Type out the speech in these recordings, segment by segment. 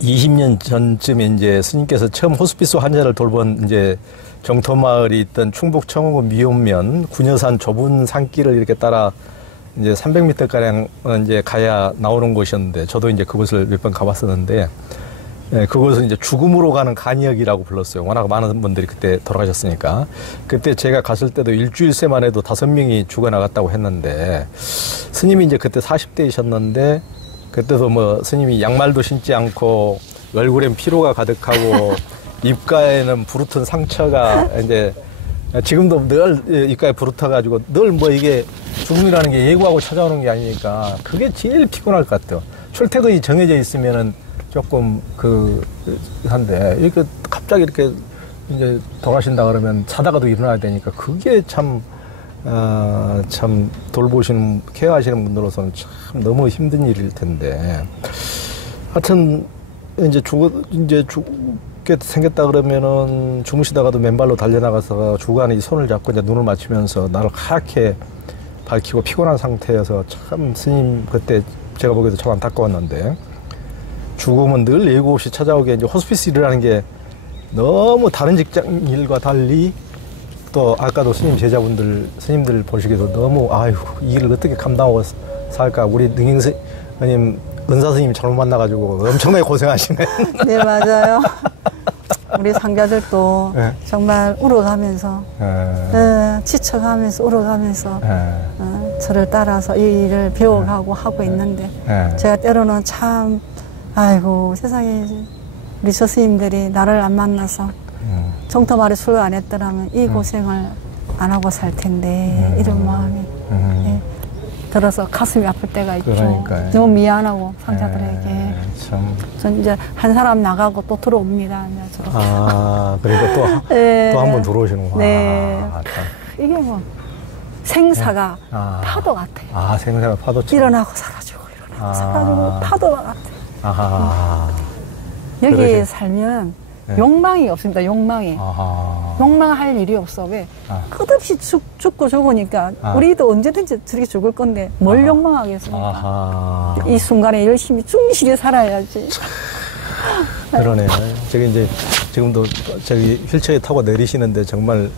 20년 전쯤에 이제 스님께서 처음 호스피스 환자를 돌본 이제 정토마을이 있던 충북 청원구 미온면 군여산 좁은 산길을 이렇게 따라 이제 300m 가량 이제 가야 나오는 곳이었는데 저도 이제 그곳을 몇 번 가봤었는데 예, 그곳은 이제 죽음으로 가는 간이역이라고 불렀어요. 워낙 많은 분들이 그때 돌아가셨으니까. 그때 제가 갔을 때도 일주일 새만 해도 5명이 죽어나갔다고 했는데 스님이 이제 그때 40대이셨는데 그때도 뭐 스님이 양말도 신지 않고 얼굴엔 피로가 가득하고 입가에는 부르튼 상처가 이제 지금도 늘 입가에 부르터가지고 늘 뭐 이게 죽음이라는 게 예고하고 찾아오는 게 아니니까 그게 제일 피곤할 것 같아요. 출퇴근이 정해져 있으면은 조금 한데 이렇게 갑자기 이렇게 이제 돌아가신다 그러면 자다가도 일어나야 되니까 그게 참 돌보시는 케어하시는 분들로서는 참 너무 힘든 일일 텐데 하여튼 이제 죽게 생겼다 그러면은 주무시다가도 맨발로 달려나가서 주간에 손을 잡고 이제 눈을 맞추면서 나를 하얗게 밝히고 피곤한 상태여서 참 스님 그때 제가 보기에도 참 안타까웠는데 죽음은 늘 예고 없이 찾아오게 이제 호스피스 일이라는 게 너무 다른 직장 일과 달리 또 아까도 스님들 보시기에도 너무 아유 이 일을 어떻게 감당하고 살까 우리 능행 스님 은사 스님 잘못 만나가지고 엄청나게 고생하시네. 네 맞아요. 우리 상자들도 네. 정말 울어가면서 네, 지쳐가면서 울어가면서 저를 따라서 이 일을 배워가고 하고 있는데 제가 때로는 참 아이고 세상에 우리 스님들이 나를 안 만나서 정토마을에 출가 안 했더라면 이 고생을 안 하고 살 텐데 이런 마음이 예, 들어서 가슴이 아플 때가 있죠. 그러니까요. 너무 미안하고 상자들에게. 전 이제 한 사람 나가고 또 들어옵니다. 그리고 또 한 번 들어오시는구나. 네. 이게 뭐 생사가 파도 같아요. 생사가 파도처럼. 일어나고 사라지고 사라지고 파도가 같아요. 여기 살면 욕망이 없습니다. 욕망이. 욕망할 일이 없어. 왜? 끝없이 죽고 죽으니까 우리도 언제든지 저렇게 죽을 건데 뭘 욕망하겠습니까? 이 순간에 열심히 충실히 살아야지. 그러네요. 지금도 휠체어에 타고 내리시는데 정말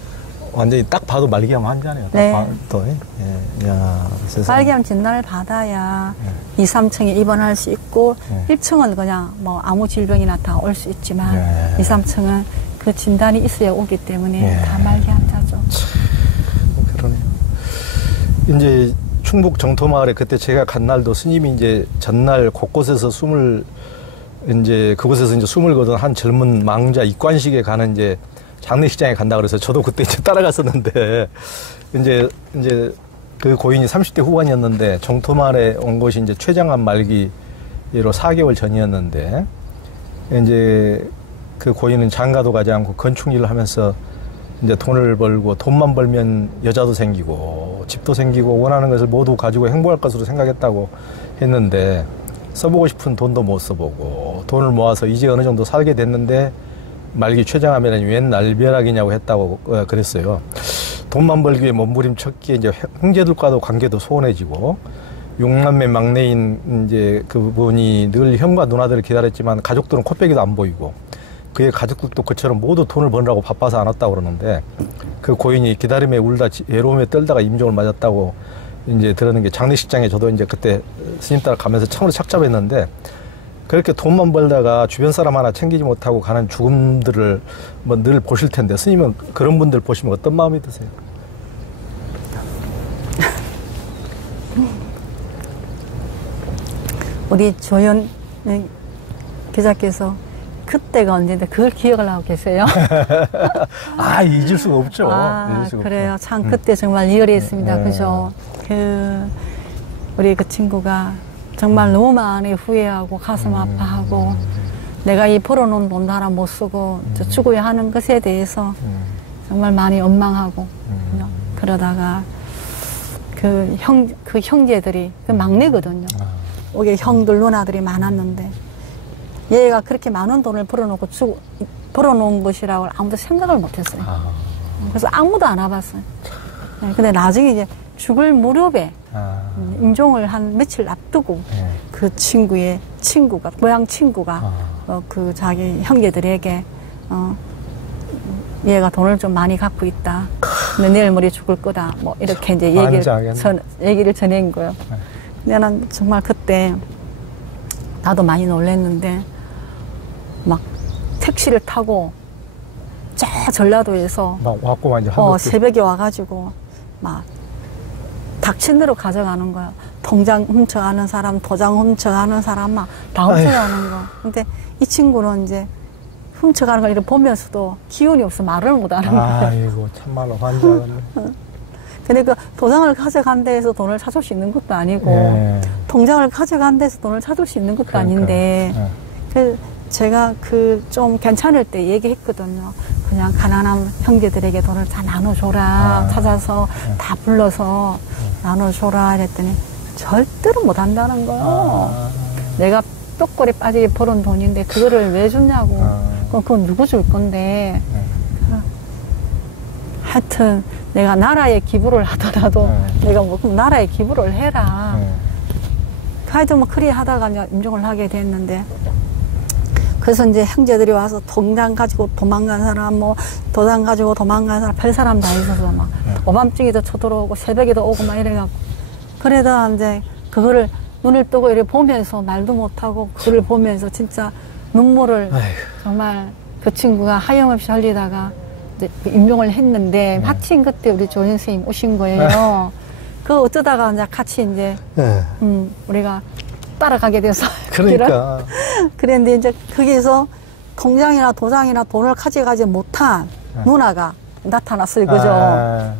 완전히 딱 봐도 말기암 환자네요. 네. 말기암 진단을 받아야 2, 3층에 입원할 수 있고 1층은 그냥 뭐 아무 질병이나 다 올 수 있지만 2, 3층은 그 진단이 있어야 오기 때문에 다 말기암자죠. 그러네요. 이제 충북 정토마을에 그때 제가 간 날도 스님이 이제 전날 곳곳에서 그곳에서 이제 숨을 거둔 한 젊은 망자 입관식에 가는 이제 장례식장에 간다 그래서 저도 그때 이제 따라갔었는데 이제 그 고인이 30대 후반이었는데 정토마을에 온 것이 이제 췌장암 말기로 4개월 전이었는데 이제 그 고인은 장가도 가지 않고 건축 일을 하면서 이제 돈을 벌고 돈만 벌면 여자도 생기고 집도 생기고 원하는 것을 모두 가지고 행복할 것으로 생각했다고 했는데 써보고 싶은 돈도 못 써보고 돈을 모아서 이제 어느 정도 살게 됐는데 말기 췌장암이라니 웬 날벼락이냐고 했다고 그랬어요. 돈만 벌기 위해 몸부림쳤기에 이제 형제들과도 관계도 소원해지고 6남매 막내인 이제 그분이 늘 형과 누나들을 기다렸지만 가족들은 코빼기도 안 보이고 그의 가족들도 그처럼 모두 돈을 버느라고 바빠서 안 왔다고 그러는데 그 고인이 기다림에 울다 외로움에 떨다가 임종을 맞았다고 이제 들었는 게 장례식장에 저도 이제 그때 스님 따라 가면서 처음으로 착잡했는데 그렇게 돈만 벌다가 주변 사람 하나 챙기지 못하고 가는 죽음들을 뭐 늘 보실 텐데 스님은 그런 분들 보시면 어떤 마음이 드세요? 우리 조연 기자께서 그때가 언제인데 그걸 기억을 하고 계세요? 잊을 수가 없죠. 잊을 수가 그래요. 참 그때 정말 리얼했습니다. 그죠? 우리 그 친구가 정말 너무 많이 후회하고 가슴 아파하고 내가 이 벌어놓은 돈도 하나 못 쓰고 죽어야 하는 것에 대해서 정말 많이 원망하고 그러다가 그 형제들이 그 막내거든요. 우리 형들 누나들이 많았는데 얘가 그렇게 많은 돈을 벌어놓은 것이라고 아무도 생각을 못했어요. 그래서 아무도 안 와봤어요. 근데 나중에 이제 죽을 무렵에 임종을 한 며칠 앞두고 그 친구가 고향 친구가 그 자기 형제들에게 얘가 돈을 좀 많이 갖고 있다. 근데 내일 모레 죽을 거다. 뭐 이렇게 이제 얘기를 전한 거예요. 근데 난 정말 그때 나도 많이 놀랐는데 막 택시를 타고 저 전라도에서 막 왔고 이제 새벽에 와가지고 막 닥친 대로 가져가는 거야. 통장 훔쳐가는 사람, 도장 훔쳐가는 사람 막 다 훔쳐가는 거. 근데 이 친구는 이제 훔쳐가는 걸 이렇게 보면서도 기운이 없어 말을 못 하는 거야. 아이고 참말로 환장하네. 그러니까 도장을 가져간 데에서 돈을 찾을 수 있는 것도 아니고 통장을 가져간 데서 돈을 찾을 수 있는 것도 아닌데 그래서 제가 그 좀 괜찮을 때 얘기했거든요. 그냥 가난한 형제들에게 돈을 다 나눠줘라. 찾아서 다 불러서 나눠줘라. 이랬더니 절대로 못 한다는 거예요. 내가 뼈골에 빠지게 벌은 돈인데 그거를 왜 주냐고. 그럼 그건 누구 줄 건데. 하여튼 내가 나라에 기부를 하더라도 내가 뭐 그럼 나라에 기부를 해라. 하여튼 뭐 그리 하다가 이제 임종을 하게 됐는데 그래서 이제 형제들이 와서 통장 가지고 도망간 사람, 뭐 도장 가지고 도망간 사람, 별 사람 다 있어서 막 오밤중에도 쳐들어오고 새벽에도 오고 막 이래갖고 그러다 이제 그거를 눈을 뜨고 이렇게 보면서 말도 못하고 그를 보면서 진짜 눈물을 정말 그 친구가 하염없이 흘리다가 이제 임종을 했는데 마침 그때 우리 조인 선생님 오신 거예요. 그 어쩌다가 이제 같이 이제 우리가 따라가게 돼서 그러니까 그랬는데 이제 거기서 통장이나 도장이나 돈을 가져가지 못한 누나가 나타났어요. 그죠?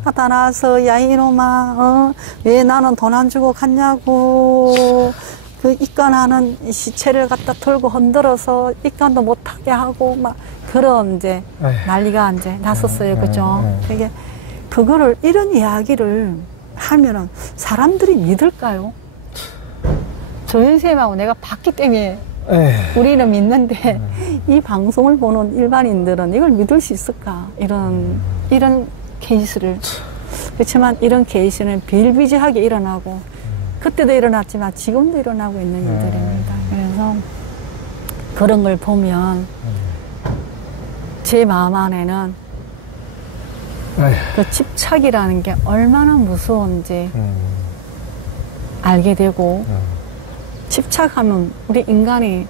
나타나서 야 이놈아 왜 나는 돈 안 주고 갔냐고 그 입간하는 시체를 갖다 털고 흔들어서 입간도 못하게 하고 막 그런 이제 난리가 이제 났었어요. 그죠? 되게 그거를 이런 이야기를 하면은 사람들이 믿을까요? 조연쌤하고 내가 봤기 때문에 우리는 믿는데 이 방송을 보는 일반인들은 이걸 믿을 수 있을까? 이런 케이스를. 그렇지만 이런 케이스는 비일비재하게 일어나고 그때도 일어났지만 지금도 일어나고 있는 일들입니다. 그래서 그런 걸 보면 제 마음 안에는 그 집착이라는 게 얼마나 무서운지 알게 되고 집착하면 우리 인간이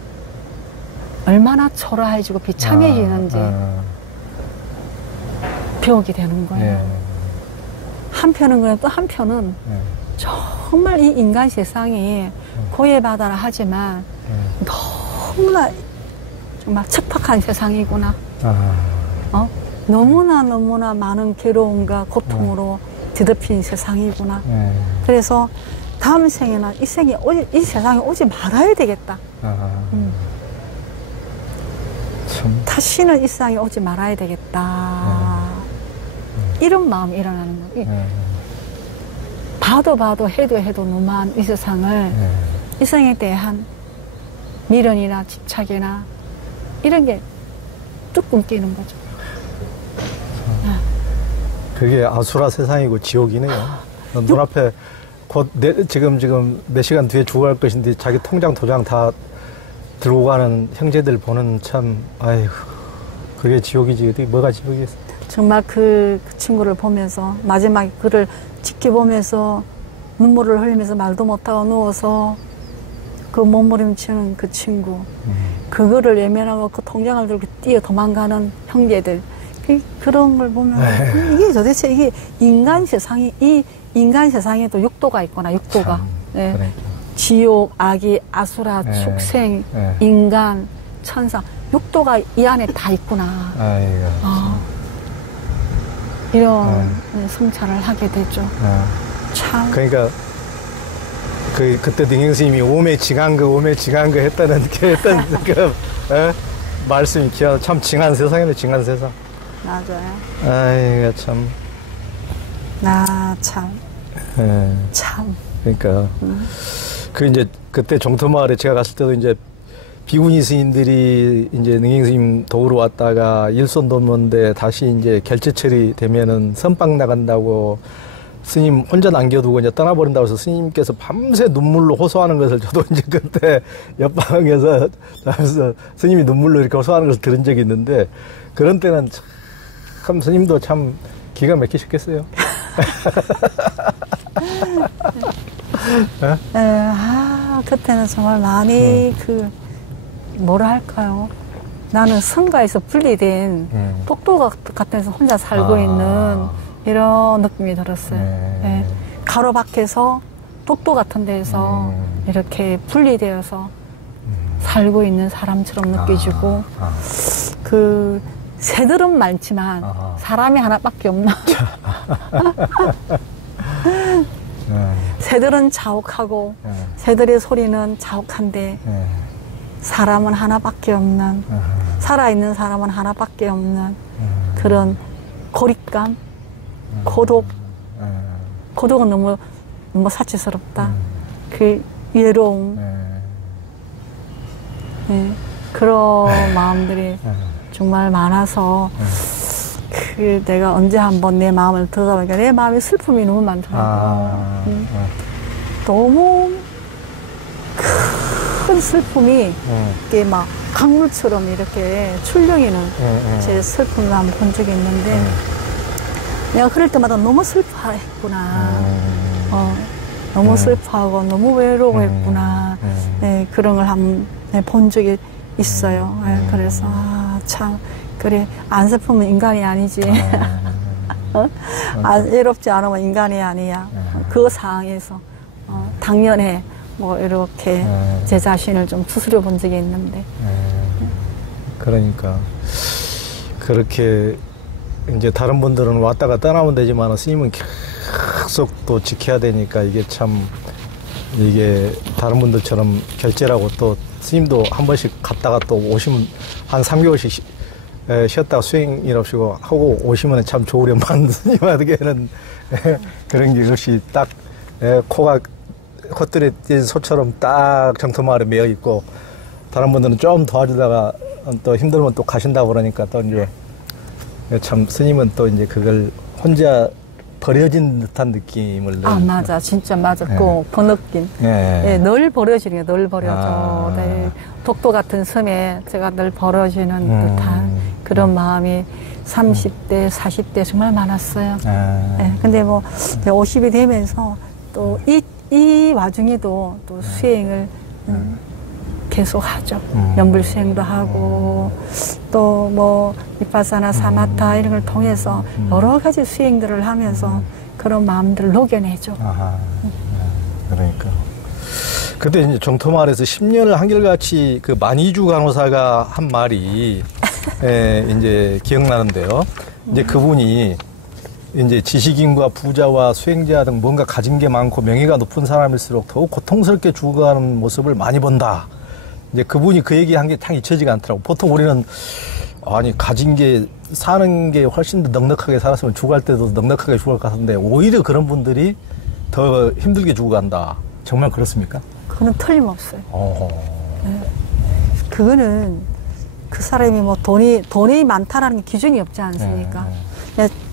얼마나 초라해지고 비참해지는지 배우게 되는 거예요. 한편은 그래도 또 한편은 정말 이 인간 세상이 고해받아라 하지만 너무나 정말 척박한 세상이구나. 너무나 많은 괴로움과 고통으로 뒤덮인 세상이구나. 그래서 다음 생에는 이 세상에 오지 말아야 되겠다. 다시는 이 세상에 오지 말아야 되겠다. 이런 마음이 일어나는 거예요. 봐도 해도 너무한 이 세상을 이 세상에 대한 미련이나 집착이나 이런 게 뚝 끊기는 거죠. 그게 아수라 세상이고 지옥이네요. 눈앞에 곧 지금 몇 시간 뒤에 죽어갈 것인데 자기 통장 도장 다 들고 가는 형제들 보는 참 아이고 그게 지옥이지 어떻게 뭐가 지옥이겠어. 정말 그 친구를 보면서 마지막에 그를 지켜보면서 눈물을 흘리면서 말도 못하고 누워서 그 몸부림치는 그 친구 그거를 외면하고 그 통장을 들고 뛰어 도망가는 형제들 그런 걸 보면 이게 도대체 이게 인간 세상이 이 인간 세상에도 육도가 있구나. 육도가 그래. 지옥, 아기, 아수라, 축생, 인간, 천사 육도가 이 안에 다 있구나. 이런 성찰을 하게 되죠. 참. 그러니까 그때 능행 스님이 오매 징한거 했다는 그 말씀이 기억 참 징한 세상이네. 징한 세상. 맞아요. 아이고 참. 참. 참. 그러니까 그 이제 그때 정토마을에 제가 갔을 때도 이제 비구니 스님들이 이제 능행 스님 도우러 왔다가 일손 돕는데 다시 이제 결제 처리 되면은 선빵 나간다고 스님 혼자 남겨두고 이제 떠나버린다고 해서 스님께서 밤새 눈물로 호소하는 것을 저도 이제 그때 옆방에서 스님이 눈물로 이렇게 호소하는 것을 들은 적이 있는데, 그런 때는 참 스님도 참 기가 막히셨겠어요. 그때는 정말 많이 뭐라 할까요? 나는 성가에서 분리된 독도 같은 데서 혼자 살고 있는 이런 느낌이 들었어요. 네. 가로밖에서 독도 같은 데서 이렇게 분리되어서 살고 있는 사람처럼 느껴지고, 새들은 많지만 사람이 하나밖에 없나. 새들은 자욱하고 새들의 소리는 자욱한데 사람은 하나밖에 없는, 살아있는 사람은 하나밖에 없는 그런 고립감, 고독은 너무 사치스럽다. 그 외로움, 그런 마음들이 정말 많아서 내가 언제 한번 내 마음을 들여다보니까 내 마음에 슬픔이 너무 많더라고요. 너무 큰 슬픔이 이게 막 강물처럼 이렇게 출렁이는 제 슬픔을 한번 본 적이 있는데, 내가 그럴 때마다 너무 슬퍼했구나. 너무 슬퍼하고 너무 외로워했구나. 네, 그런 걸 한번 본 적이 있어요. 그래서 참 그래, 안 슬프면 인간이 아니지. 외롭지 않으면 인간이 아니야. 그 상황에서 당연히 뭐 이렇게 제 자신을 좀 추스려 본 적이 있는데. 그러니까 그렇게 이제 다른 분들은 왔다가 떠나면 되지만 스님은 계속 또 지켜야 되니까 이게 참, 이게 다른 분들처럼 결제라고, 또 스님도 한 번씩 갔다가 또 오시면 한 3개월씩 쉬었다가 수행일 없이고 하고 오시면 참 좋으련만 스님에게는 그런 게 없이 딱 코가 콧들에 띈 소처럼 딱 정토마을에 매여 있고, 다른 분들은 좀 도와주다가 또 힘들면 또 가신다고 그러니까 또 이제 참 스님은 또 이제 그걸 혼자 버려진 듯한 느낌을. 맞아. 진짜 맞아. 그 느낌. 늘 버려지는 게 늘 버려져. 네. 독도 같은 섬에 제가 늘 버려지는 듯한 그런 마음이 30대, 40대 정말 많았어요. 네. 근데 뭐 50이 되면서 또 이 와중에도 또 수행을 계속 하죠. 연불 수행도 하고, 또 뭐 비파사나 사마타 이런 걸 통해서 여러 가지 수행들을 하면서 그런 마음들을 녹여내죠. 그러니까 그때 이제 정토마을에서 10년을 한결같이 그 만이주 간호사가 한 말이 이제 기억나는데요. 이제 그분이 이제 지식인과 부자와 수행자 등 뭔가 가진 게 많고 명예가 높은 사람일수록 더욱 고통스럽게 죽어가는 모습을 많이 본다. 이제 그분이 그 얘기한 게 참 잊혀지가 않더라고. 보통 우리는 아니 가진 게, 사는 게 훨씬 더 넉넉하게 살았으면 죽을 때도 넉넉하게 죽을 것 같은데 오히려 그런 분들이 더 힘들게 죽어간다. 정말 그렇습니까? 그거는 틀림없어요. 네. 그거는 그 사람이 뭐 돈이 많다라는 게 기준이 없지 않습니까?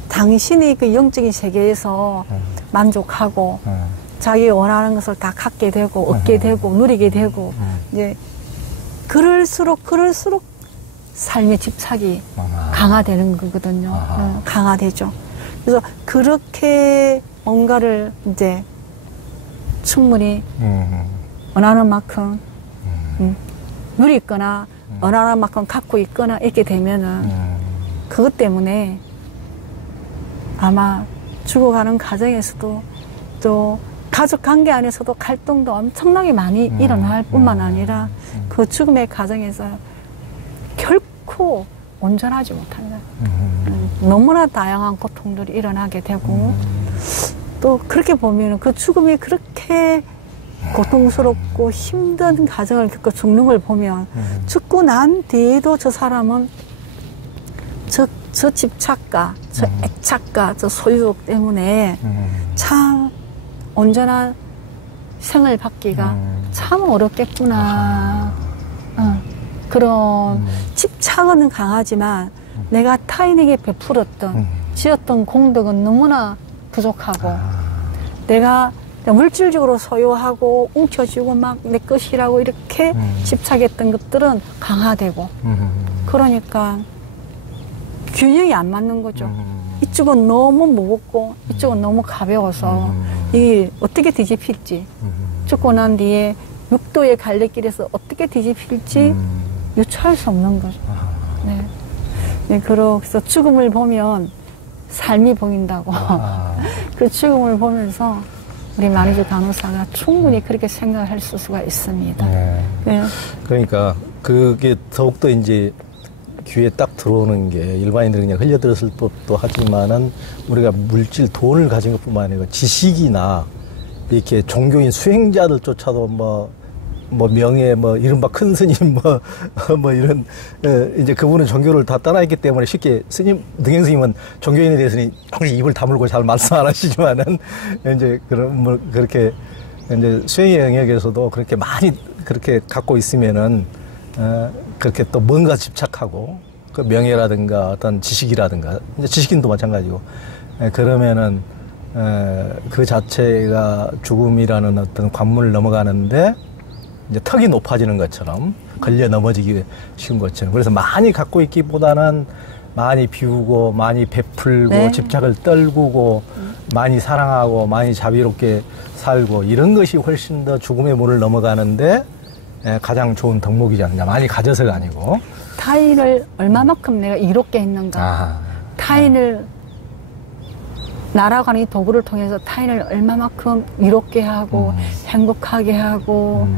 당신이 그 영적인 세계에서 만족하고 자기 원하는 것을 다 갖게 되고 얻게 되고 누리게 되고, 이제 그럴수록 삶의 집착이 강화되는 거거든요. 강화되죠. 그래서 그렇게 뭔가를 이제 충분히 원하는 만큼 누리거나 원하는 만큼 갖고 있거나 이렇게 되면은 그것 때문에 아마 죽어가는 과정에서도 또 가족 관계 안에서도 갈등도 엄청나게 많이 일어날 뿐만 아니라 그 죽음의 과정에서 결코 온전하지 못한다. 너무나 다양한 고통들이 일어나게 되고, 또 그렇게 보면 그 죽음이 그렇게 고통스럽고 힘든 과정을 겪고 죽는 걸 보면 죽고 난 뒤에도 저 사람은 저 집착과 저 애착과 저 소유욕 때문에 참 온전한 생을 받기가 참 어렵겠구나. 그런 집착은 강하지만 내가 타인에게 베풀었던 지었던 공덕은 너무나 부족하고 내가 물질적으로 소유하고 웅켜쥐고 막 내 것이라고 이렇게 집착했던 것들은 강화되고 그러니까 균형이 안 맞는 거죠. 이쪽은 너무 무겁고 이쪽은 너무 가벼워서 이게 어떻게 뒤집힐지 죽고 난 뒤에 육도의 갈래길에서 어떻게 뒤집힐지 유추할 수 없는 거죠. 네. 네, 그래서 죽음을 보면 삶이 보인다고. 그 죽음을 보면서 우리 만희주 간호사가 충분히 그렇게 생각할 수가 있습니다. 네. 네. 그러니까 그게 더욱더 이제 귀에 딱 들어오는 게 일반인들이 그냥 흘려들었을 법도 하지만은 우리가 물질, 돈을 가진 것뿐만 아니라 지식이나 이렇게 종교인 수행자들조차도 뭐 명예, 뭐 이른바 큰 스님, 뭐 이런 이제 그분은 종교를 다 떠나있기 때문에 쉽게 스님, 등행 스님은 종교인에 대해서는 입을 다물고 잘 말씀 안 하시지만은 이제 그런 뭐 그렇게 이제 수행의 영역에서도 그렇게 많이 그렇게 갖고 있으면은 그렇게 또 뭔가 집착하고 그 명예라든가 어떤 지식이라든가 이제 지식인도 마찬가지고 그러면은 그 자체가 죽음이라는 어떤 관문을 넘어가는데 이제 턱이 높아지는 것처럼 걸려 넘어지기 쉬운 것처럼 그래서 많이 갖고 있기보다는 많이 비우고 많이 베풀고 네. 집착을 떨구고 많이 사랑하고 많이 자비롭게 살고 이런 것이 훨씬 더 죽음의 문을 넘어가는데 가장 좋은 덕목이지 않느냐. 많이 가져서가 아니고 타인을 얼마만큼 내가 이롭게 했는가. 타인을 나라고 하는 이 도구를 통해서 타인을 얼마만큼 이롭게 하고 행복하게 하고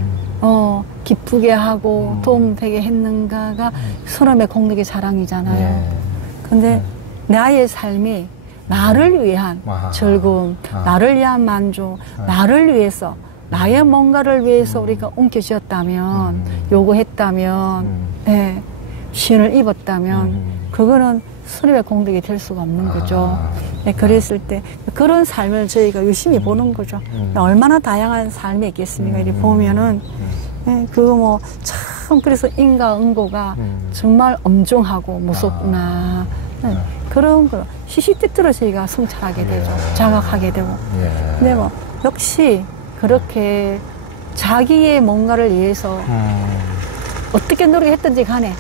기쁘게 하고 도움되게 했는가가 선험의 공덕의 자랑이잖아요. 근데 나의 삶이 나를 위한 즐거움, 나를 위한 만족, 나를 위해서 나의 뭔가를 위해서 우리가 옮겨지었다면 요구했다면 네, 시연을 입었다면 그거는 수립의 공덕이 될 수가 없는 거죠. 네, 그랬을 때 그런 삶을 저희가 유심히 보는 거죠. 얼마나 다양한 삶이 있겠습니까? 이렇게 보면은 네, 그거 뭐 참 그래서 인과응보가 정말 엄중하고 무섭구나. 네, 그런 거 시시때때로 저희가 성찰하게 되죠. 자각하게 되고. 근데 뭐 역시 그렇게 자기의 뭔가를 위해서 어떻게 노력했든지 간에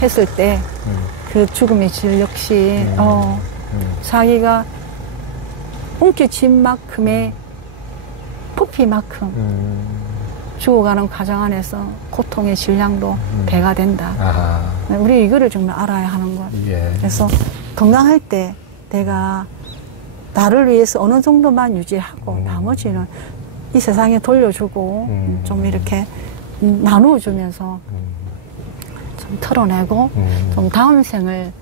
했을 때 그 죽음의 질 역시 자기가 웅켜진 만큼의 부피만큼 죽어가는 과정 안에서 고통의 질량도 배가 된다. 우리 이거를 정말 알아야 하는 것. 그래서 건강할 때 내가 나를 위해서 어느 정도만 유지하고 나머지는 이 세상에 돌려주고 좀 이렇게 나누어주면서 좀 털어내고 좀 다음 생을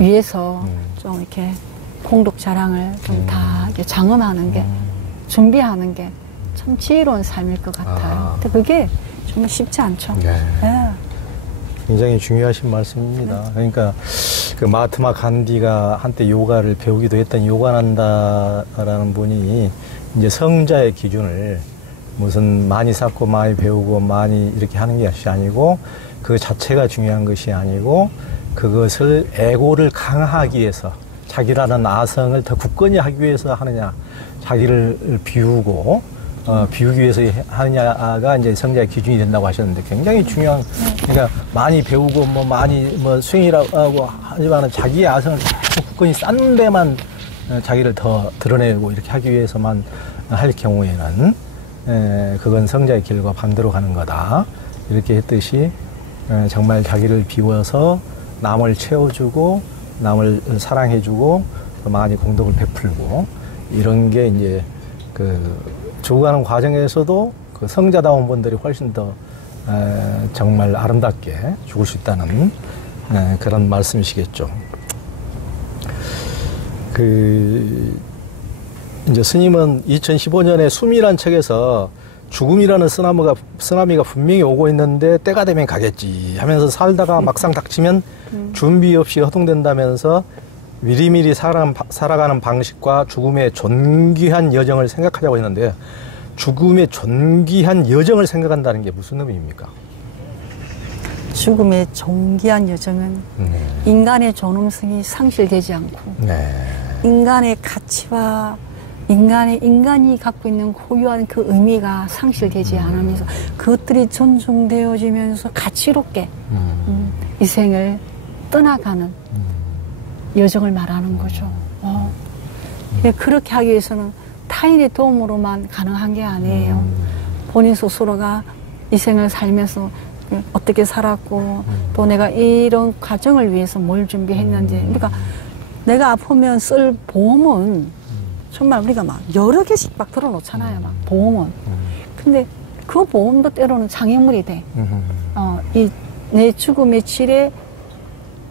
위해서 좀 이렇게 공덕 자랑을 좀 다 장엄하는 게 준비하는 게 참 지혜로운 삶일 것 같아요. 근데 그게 정말 쉽지 않죠. 네. 굉장히 중요하신 말씀입니다. 그러니까 그 마하트마 간디가 한때 요가를 배우기도 했던 요가난다라는 분이 이제 성자의 기준을 무슨 많이 쌓고 많이 배우고 많이 이렇게 하는 것이 아니고 그 자체가 중요한 것이 아니고 그것을 에고를 강화하기 위해서 자기라는 아성을 더 굳건히 하기 위해서 하느냐 자기를 비우고 비우기 위해서 하느냐가 이제 성자의 기준이 된다고 하셨는데 굉장히 중요한 그러니까 많이 배우고 뭐 많이 뭐 수행이라고 하지만은 자기의 아성을 계속 굳건히 쌓는 데만 자기를 더 드러내고 이렇게 하기 위해서만 할 경우에는 그건 성자의 길과 반대로 가는 거다 이렇게 했듯이 정말 자기를 비워서 남을 채워주고 남을 사랑해주고 많이 공덕을 베풀고 이런 게 이제 그 죽어가는 과정에서도 그 성자다운 분들이 훨씬 더 정말 아름답게 죽을 수 있다는 그런 말씀이시겠죠. 그 이제 스님은 2015년에 숨이란 책에서 죽음이라는 쓰나미가 분명히 오고 있는데 때가 되면 가겠지 하면서 살다가 막상 닥치면 준비 없이 허둥댄다면서 미리미리 살아가는 방식과 죽음의 존귀한 여정을 생각하자고 했는데 죽음의 존귀한 여정을 생각한다는 게 무슨 의미입니까? 죽음의 존귀한 여정은 인간의 존엄성이 상실되지 않고 인간의 가치와 인간이 갖고 있는 고유한 그 의미가 상실되지 않으면서 그것들이 존중되어지면서 가치롭게 이 생을 떠나가는 여정을 말하는 거죠. 그렇게 하기 위해서는 타인의 도움으로만 가능한 게 아니에요. 본인 스스로가 이 생을 살면서 어떻게 살았고 또 내가 이런 과정을 위해서 뭘 준비했는지. 그러니까 내가 아프면 쓸 보험은 정말 우리가 막 여러 개씩 막 들어놓잖아요. 막 보험은. 근데 그 보험도 때로는 장애물이 돼. 내 죽음의 질에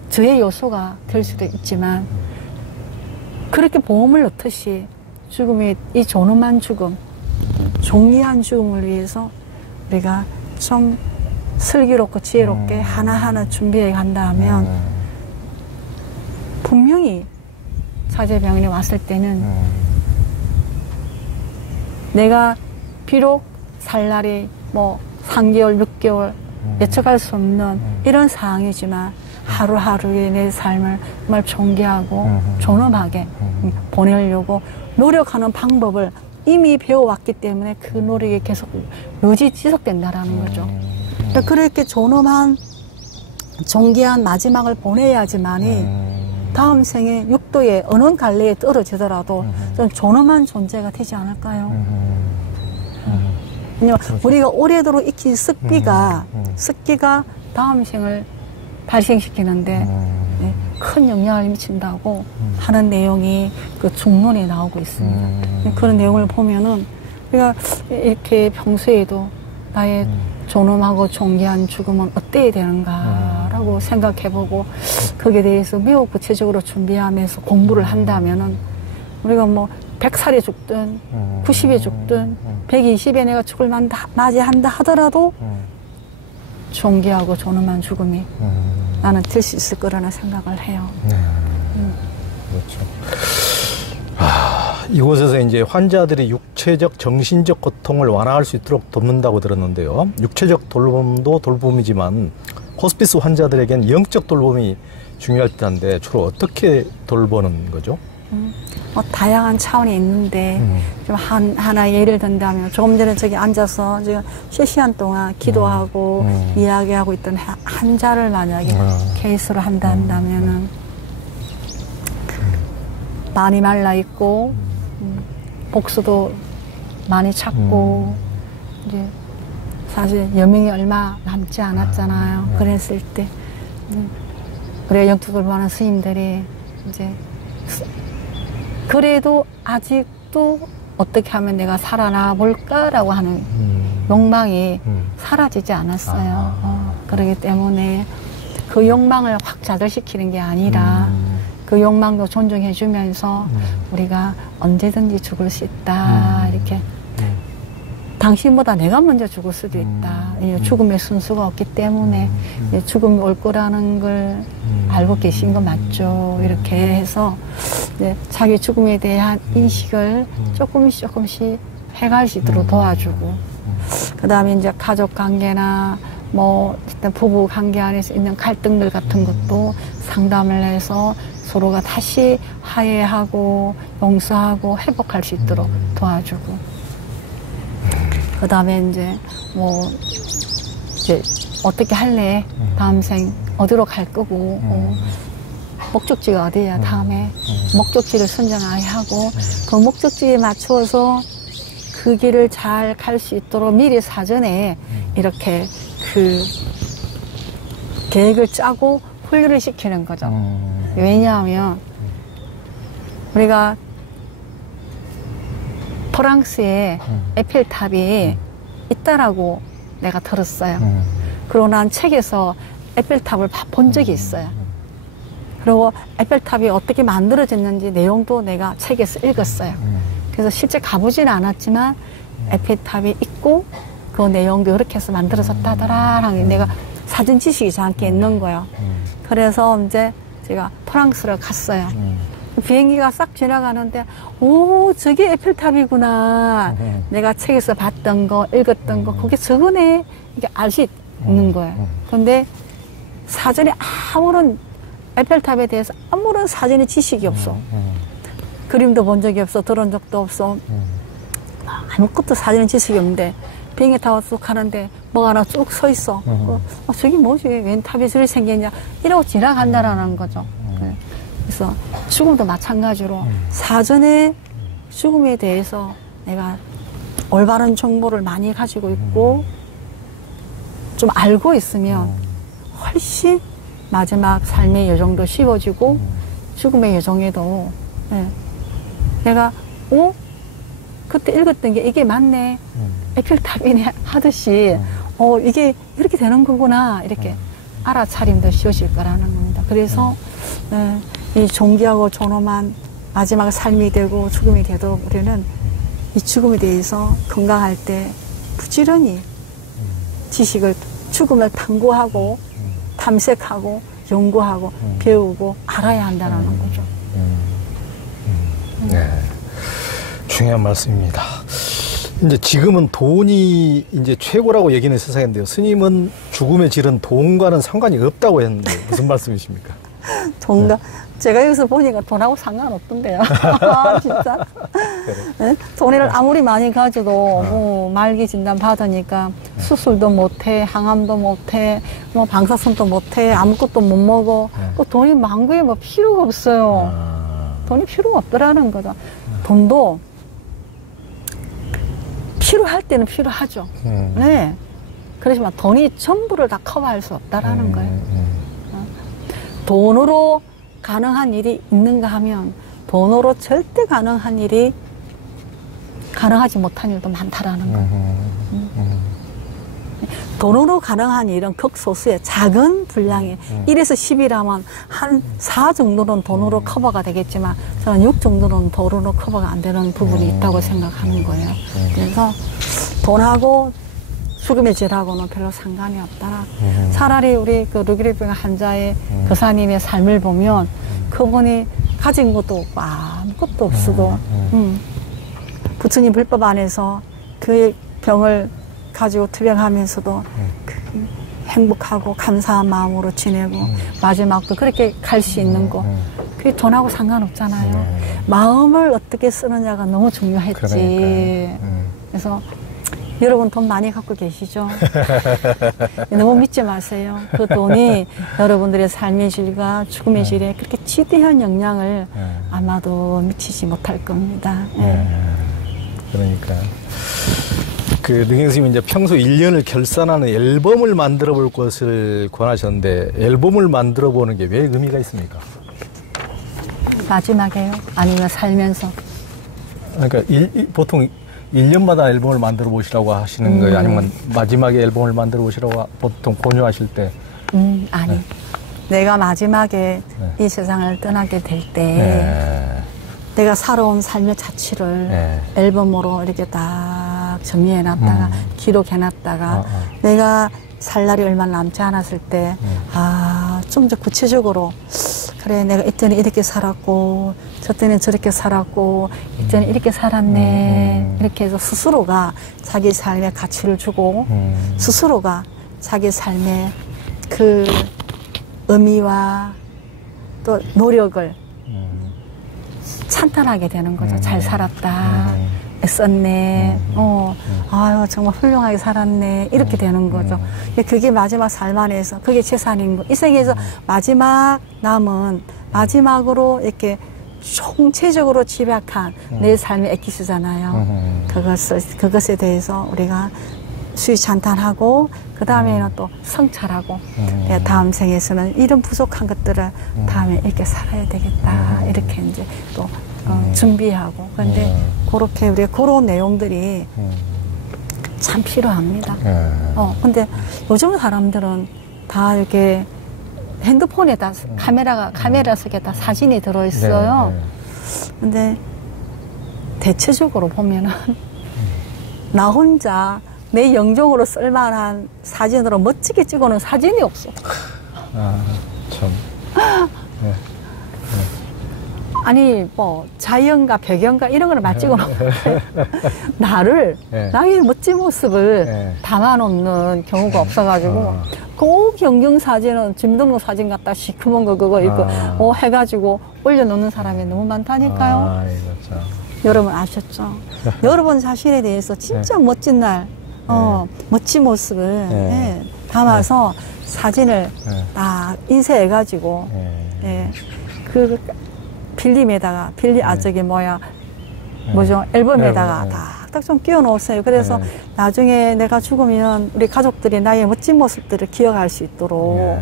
저의 요소가 될 수도 있지만 그렇게 보험을 넣듯이 죽음의 이 존엄한 죽음, 종이한 죽음을 위해서 우리가 좀 슬기롭고 지혜롭게 하나하나 준비해 간다 하면 분명히 사제병원에 왔을 때는 내가 비록 살 날이 뭐 3개월, 6개월 예측할 수 없는 이런 상황이지만 하루하루의 내 삶을 정말 존귀하고 존엄하게 보내려고 노력하는 방법을 이미 배워왔기 때문에 그 노력이 계속 지속된다라는 거죠. 그러니까 그렇게 존엄한 존귀한 마지막을 보내야지만이 다음 생에 육도에 어느 갈래에 떨어지더라도 좀 존엄한 존재가 되지 않을까요? 왜냐면 우리가 오래도록 익힌 습기가 다음 생을 발생시키는데 큰 영향을 미친다고 하는 내용이 그 중론에 나오고 있습니다. 그런 내용을 보면은 우리가 이렇게 평소에도 나의 존엄하고 존귀한 죽음은 어때야 되는가라고 생각해보고 거기에 대해서 매우 구체적으로 준비하면서 공부를 한다면은 우리가 뭐 100살에 죽든 90에 죽든 120에 내가 죽을 맞이한다 하더라도 존귀하고 존엄한 죽음이 나는 될 수 있을 거라는 생각을 해요. 그렇죠. 이곳에서 이제 환자들이 육체적, 정신적 고통을 완화할 수 있도록 돕는다고 들었는데요. 육체적 돌봄도 돌봄이지만 호스피스 환자들에겐 영적 돌봄이 중요할 듯한데 주로 어떻게 돌보는 거죠? 다양한 차원이 있는데 좀 하나 예를 든다면 조금 전에 저기 앉아서 지금 실시간 동안 기도하고 이야기하고 있던 환자를 만약에 케이스로 한다면은 많이 말라 있고 복수도 많이 찾고 이제 사실 여명이 얼마 남지 않았잖아요. 그랬을 때 그래 영적 돌보는 스님들이 이제 그래도 아직도 어떻게 하면 내가 살아나 볼까라고 하는 욕망이 사라지지 않았어요. 그렇기 때문에 그 욕망을 확 자절시키는 게 아니라 그 욕망도 존중해주면서 우리가 언제든지 죽을 수 있다. 이렇게 당신보다 내가 먼저 죽을 수도 있다. 죽음의 순수가 없기 때문에 죽음이 올 거라는 걸 알고 계신 거 맞죠. 이렇게 해서 자기 죽음에 대한 인식을 조금씩 해갈 수 있도록 도와주고 그 다음에 이제 가족 관계나 뭐 일단 부부 관계 안에서 있는 갈등들 같은 것도 상담을 해서 서로가 다시 화해하고 용서하고 회복할 수 있도록 도와주고 그 다음에 이제 뭐 이제 어떻게 할래? 다음 생 어디로 갈 거고 목적지가 어디야? 다음에 목적지를 선정하게 하고 그 목적지에 맞추어서 그 길을 잘 갈 수 있도록 미리 사전에 이렇게 그 계획을 짜고 훈련을 시키는 거죠. 왜냐하면 우리가 프랑스에 에펠탑이 있다라고 내가 들었어요. 그리고 난 책에서 에펠탑을 본 적이 있어요. 그리고 에펠탑이 어떻게 만들어졌는지 내용도 내가 책에서 읽었어요. 그래서 실제 가보지는 않았지만 에펠탑이 있고 그 내용도 이렇게 해서 만들어졌다더라라는 내가 사전 지식이 저한테 있는 거예요. 그래서 이제 제가 프랑스를 갔어요. 비행기가 싹 지나가는데 오 저게 에펠탑이구나. 내가 책에서 봤던 거 읽었던 거 그게 저거네 이게 알 수 있는 거예요. 근데 사전에 아무런 에펠탑에 대해서 아무런 사전의 지식이 없어. 그림도 본 적이 없어. 들은 적도 없어. 아무것도 사진은 지식이 없는데 비행기 타고 쭉 가는데 뭐가 하나 쭉 서 있어. 저기 뭐지? 웬 탑이 저리 생겼냐? 이러고 지나간다라는 거죠. 그래서 죽음도 마찬가지로 사전에 죽음에 대해서 내가 올바른 정보를 많이 가지고 있고 좀 알고 있으면 훨씬 마지막 삶의 여정도 쉬워지고 죽음의 여정에도 내가 그때 읽었던 게 이게 맞네 에펠탑이네 하듯이 이게 이렇게 되는 거구나 이렇게 알아차림도 쉬워질 거라는 겁니다. 그래서 이 존귀하고 존엄한 마지막 삶이 되고 죽음이 되도록 우리는 이 죽음에 대해서 건강할 때 부지런히 지식을 죽음을 탐구하고 탐색하고 연구하고 배우고 알아야 한다는 거죠. 네, 중요한 말씀입니다. 이제 지금은 돈이 이제 최고라고 얘기는 세상인데요. 스님은 죽음의 질은 돈과는 상관이 없다고 했는데 무슨 말씀이십니까? 돈과 제가 여기서 보니까 돈하고 상관없던데요. 진짜. 네? 돈을 아무리 많이 가지도 뭐 말기 진단 받으니까 수술도 못해, 항암도 못해, 뭐 방사선도 못해, 아무것도 못 먹어. 그 돈이 망구에 뭐 필요가 없어요. 돈이 필요가 없더라는 거죠. 돈도 필요할 때는 필요하죠. 네. 그렇지만 돈이 전부를 다 커버할 수 없다라는 거예요. 돈으로 가능한 일이 있는가 하면 돈으로 절대 가능한 일이 가능하지 못한 일도 많다라는 거예요. 돈으로 가능한 일은 극소수의 작은 분량의 1에서 10이라면 한 4 정도는 돈으로 커버가 되겠지만 저는 6 정도는 돈으로 커버가 안 되는 부분이 있다고 생각하는 거예요. 그래서 돈하고 죽음의 질하고는 별로 상관이 없다. 차라리 우리 그 루기리병 환자의 교사님의 삶을 보면 그분이 가진 것도 없고 아무것도 없어도 부처님 불법 안에서 그의 병을 가지고 투병하면서도 행복하고 감사한 마음으로 지내고 마지막도 그렇게 갈 수 있는 거 그게 돈하고 상관없잖아요. 마음을 어떻게 쓰느냐가 너무 중요했지. 그래서 여러분 돈 많이 갖고 계시죠? 너무 믿지 마세요. 그 돈이 여러분들의 삶의 질과 죽음의 질에 그렇게 지대한 영향을 아마도 미치지 못할 겁니다. 그러니까 그 르경 스님이 이제 평소 1년을 결산하는 앨범을 만들어 볼 것을 권하셨는데 앨범을 만들어 보는 게 왜 의미가 있습니까? 마지막에요? 아니면 살면서? 그러니까 보통 1년마다 앨범을 만들어 보시라고 하시는 거예요? 아니면 마지막에 앨범을 만들어 보시라고 보통 권유하실 때? 아니. 내가 마지막에 이 세상을 떠나게 될 때 내가 살아온 삶의 자취를 앨범으로 이렇게 딱 정리해놨다가 기록해놨다가 내가 살 날이 얼마 남지 않았을 때 좀 더 구체적으로 그래 내가 이때는 이렇게 살았고 저때는 저렇게 살았고 이때는 이렇게 살았네 이렇게 해서 스스로가 자기 삶의 가치를 주고 스스로가 자기 삶의 그 의미와 또 노력을 찬탄하게 되는 거죠. 잘 살았다. 애썼네. 아유, 정말 훌륭하게 살았네. 이렇게 되는 거죠. 그게 마지막 삶 안에서, 그게 재산인 거. 이 세계에서 마지막 남은, 마지막으로 이렇게 총체적으로 집약한 내 삶의 엑기스잖아요. 그것에 대해서 우리가 수위 찬탄하고, 그 다음에는 또 성찰하고, 다음 생에서는 이런 부족한 것들을 다음에 이렇게 살아야 되겠다. 이렇게 이제 또 준비하고. 그런데 그렇게 우리 그런 내용들이 참 필요합니다. 근데 요즘 사람들은 다 이렇게 핸드폰에다 카메라 속에 다 사진이 들어있어요. 근데 대체적으로 보면은 나 혼자 내 영정으로 쓸만한 사진으로 멋지게 찍어놓은 사진이 없어. 참. 아니 뭐 자연과 배경과 이런 걸 맞지고 나를 나의 멋진 모습을 담아놓는 경우가 없어가지고 그 경경 사진은 짐등록 사진 갖다 시커먼 거 그거 있고 해가지고 올려놓는 사람이 너무 많다니까요. 여러분 아셨죠? 여러분 자신에 대해서 진짜 멋진 날, 멋진 모습을 담아서 사진을 딱 인쇄해가지고 그 필름에다가 저기 뭐죠? 앨범에다가 딱 좀 끼워 놓으세요. 그래서 나중에 내가 죽으면 우리 가족들이 나의 멋진 모습들을 기억할 수 있도록.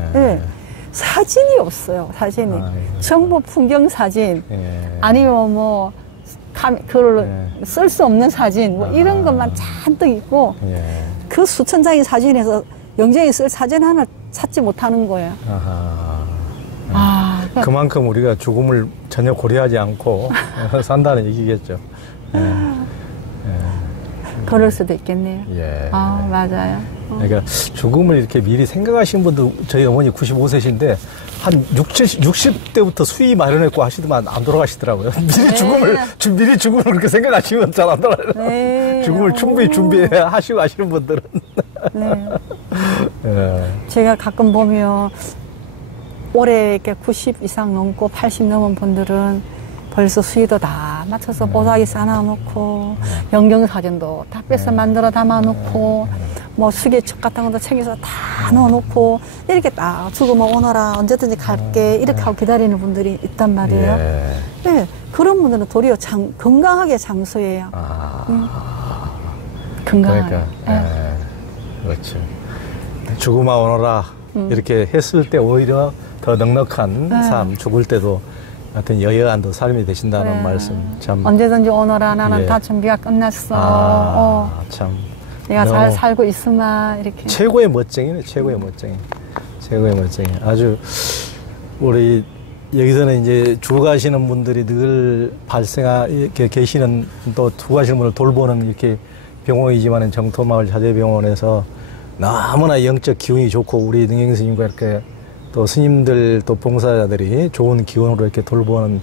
사진이 없어요. 사진이. 정보 풍경 사진 아니면 뭐 그걸 쓸 수 없는 사진 뭐 이런 것만 잔뜩 있고 그 수천 장의 사진에서 영정이 쓸 사진 하나 찾지 못하는 거예요. 그만큼 우리가 죽음을 전혀 고려하지 않고 산다는 얘기겠죠. 그럴 수도 있겠네요. 맞아요. 그러니까 죽음을 이렇게 미리 생각하신 분도 저희 어머니 95세신데 한 60대부터 수의 마련했고 하시더만 안 돌아가시더라고요. 미리 죽음을 그렇게 생각하시면 잘 안 돌아가요. 죽음을 충분히 준비하시고 하시는 분들은. 제가 가끔 보면 올해 이렇게 90 이상 넘고 80 넘은 분들은 벌써 수의도 다 맞춰서 보자기 싸놔놓고 영경사진도 다 뺏어 만들어 담아놓고 뭐 수계첩 같은 것도 챙겨서 다 넣어놓고 이렇게 딱 죽으면 오너라 언제든지 갈게 이렇게 하고 기다리는 분들이 있단 말이에요. 그런 분들은 도리어 건강하게 장수해요. 건강하게. 그러니까, 그렇죠. 죽으마 오너라 이렇게 했을 때 오히려 더 넉넉한 삶, 죽을 때도 하여튼 여여한 삶이 되신다는 말씀 참. 언제든지 오너라 나는 다 준비가 끝났어. 참. 내가 잘 살고 있으마 이렇게. 최고의 멋쟁이네, 최고의 멋쟁이. 최고의 멋쟁이. 아주 우리 여기서는 이제 죽어가시는 분들이 늘 이렇게 계시는 또 죽어가시는 분을 돌보는 이렇게 병원이지만은 정토마을 자재병원에서 너무나 영적 기운이 좋고 우리 능행 스님과 이렇게 또 스님들 또 봉사자들이 좋은 기운으로 이렇게 돌보는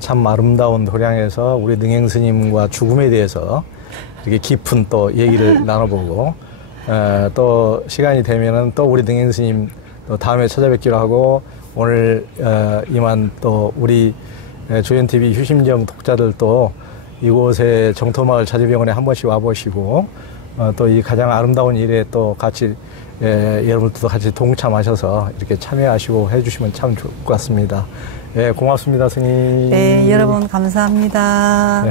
참 아름다운 도량에서 우리 능행 스님과 죽음에 대해서 이렇게 깊은 또 얘기를 나눠보고 또 시간이 되면은 또 우리 능행 스님 또 다음에 찾아뵙기로 하고 오늘 이만 또 우리 조연TV 휴심정 독자들도 이곳에 정토마을 자재병원에 한 번씩 와보시고 또 이 가장 아름다운 일에 또 같이 여러분들도 같이 동참하셔서 이렇게 참여하시고 해주시면 참 좋을 것 같습니다. 고맙습니다, 스님. 네, 여러분 감사합니다.